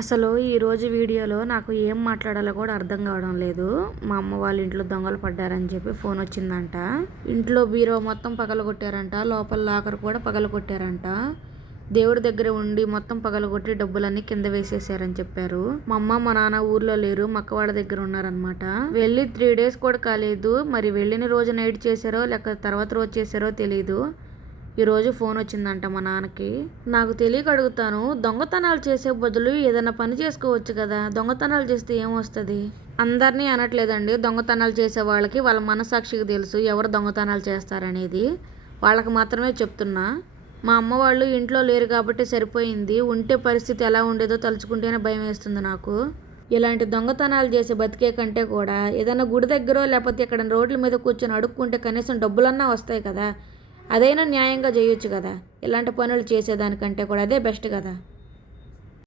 అసలు ఈరోజు వీడియోలో నాకు ఏం మాట్లాడాలో కూడా అర్థం కావడం లేదు. మా అమ్మ వాళ్ళ ఇంట్లో దొంగలు పడ్డారని చెప్పి ఫోన్ వచ్చిందంట. ఇంట్లో బీరో మొత్తం పగలగొట్టారంట. లోపల లాకర్ కూడా పగలగొట్టారంట. దేవుడి దగ్గర ఉండి మొత్తం పగలగొట్టి డబ్బులన్నీ కింద వేసేసారని చెప్పారు. మా అమ్మ మా నాన్న ఊర్లో లేరు. మక్కవాడ దగ్గర ఉన్నారనమాట వెళ్ళి త్రీ డేస్ కూడా కాలేదు. మరి వెళ్ళిన రోజు నైట్ చేశారో లేక తర్వాత రోజు చేశారో తెలియదు ఈరోజు ఫోన్ వచ్చిందంట మా నాన్నకి. నాకు తెలియక అడుగుతాను దొంగతనాలు చేసే బదులు ఏదైనా పని చేసుకోవచ్చు కదా దొంగతనాలు చేస్తే ఏమొస్తుంది అందరినీ అనట్లేదండి దొంగతనాలు చేసే వాళ్ళకి వాళ్ళ మనసాక్షికి తెలుసు ఎవరు దొంగతనాలు చేస్తారనేది. వాళ్ళకి మాత్రమే చెప్తున్నా. మా అమ్మ వాళ్ళు ఇంట్లో లేరు కాబట్టి సరిపోయింది ఉంటే పరిస్థితి ఎలా ఉండేదో తలుచుకుంటేనే భయం వేస్తుంది నాకు. ఇలాంటి దొంగతనాలు చేసి బతికే కంటే కూడా ఏదైనా గుడి దగ్గర లేకపోతే ఇక్కడ రోడ్ల మీద కూర్చొని అడుక్కుంటే కనీసం డబ్బులన్నా వస్తాయి కదా అదైనా న్యాయంగా చేయొచ్చు కదా ఇలాంటి పనులు చేసేదానికంటే కూడా అదే బెస్ట్ కదా